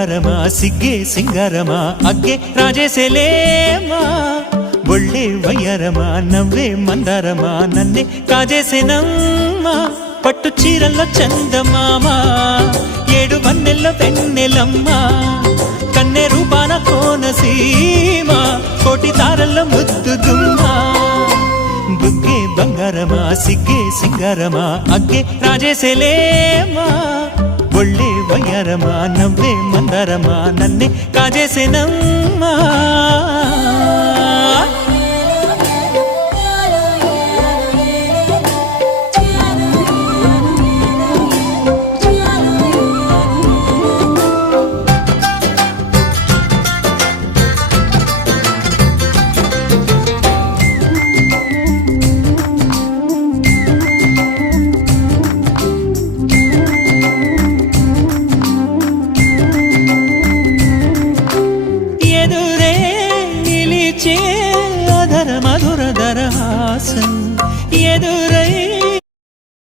బంగారమా సిగ్గే సింగారమా అగ్గే రాజేసేలేమా ఒళ్ళే వయ్యారమా నవ్వే మందారమా నన్నే కాజేసేనమ్మా పట్టు చీరల్లో చందమామా ఏడు వన్నెల్లో పెన్నెలమ్మా కన్నె రూపాన కోనసీమ కోటి తారల్లో ముద్దుదుమ్మా బుగ్గే బంగారమా సిగ్గే సింగారమా అగ్గే రాజేసేలేమా ఒళ్ళే వయ్యారమా నవ్వే మందారమా నన్నే కాజేసేనమ్మా అధర మధుర దరహాసం